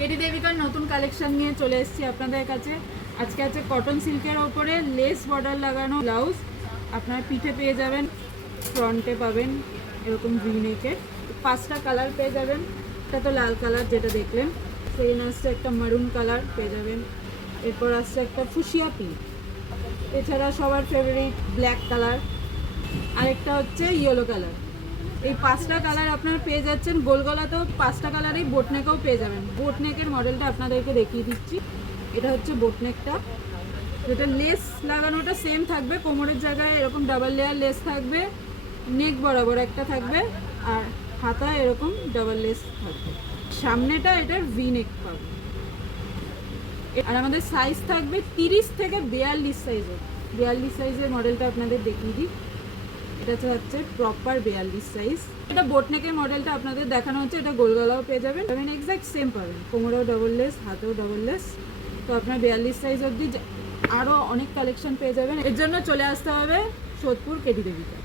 Katie দেবিকার নতুন collection নিয়ে চলে এসেছি আপনাদের কাছে। আজকে আছে কটন সিল্কের ওপরে লেস বর্ডার লাগানো ব্লাউজ। আপনার পিঠে পেয়ে যাবেন, ফ্রন্টে পাবেন এরকম ভি নেকের। 5টা কালার পেয়ে যাবেন। এটা তো লাল কালার যেটা দেখলেন, সেদিন আসছে একটা মারুন কালার পেয়ে যাবেন, এরপর আসছে একটা ফুসিয়া পিঙ্ক, এছাড়া সবার ফেভারিট ব্ল্যাক কালার, আরেকটা হচ্ছে ইয়েলো কালার। এই 5টা কালার আপনারা পেয়ে যাচ্ছেন। গোলগলাতেও 5টা কালারেই বোটনেকেও পেয়ে যাবেন। বোটনেকের মডেলটা আপনাদেরকে দেখিয়ে দিচ্ছি। এটা হচ্ছে বোটনেকটা, যেটা লেস লাগানোটা সেম থাকবে, কোমরের জায়গায় এরকম ডাবল লেয়ার লেস থাকবে, নেক বরাবর একটা থাকবে, আর হাতা এরকম ডাবল লেস থাকবে। সামনেটা এটার ভি নেক পাবে। আর আমাদের সাইজ থাকবে 30 থেকে 42 সাইজের। 42 সাইজের মডেলটা আপনাদের দেখিয়ে দিই। এটা হচ্ছে প্রপার 42 সাইজ। এটা বোটনেকের মডেলটা আপনাদের দেখানো হচ্ছে। এটা গোলগলাও পেয়ে যাবেন, এক্স্যাক্ট সেম পাবেন, কোমরেও ডবল লেস, হাতেও ডবল লেস। তো আপনার 42 সাইজ অবধি আরও অনেক কালেকশন পেয়ে যাবেন। এর জন্য চলে আসতে হবে সোদপুর কেটি দেবিকা।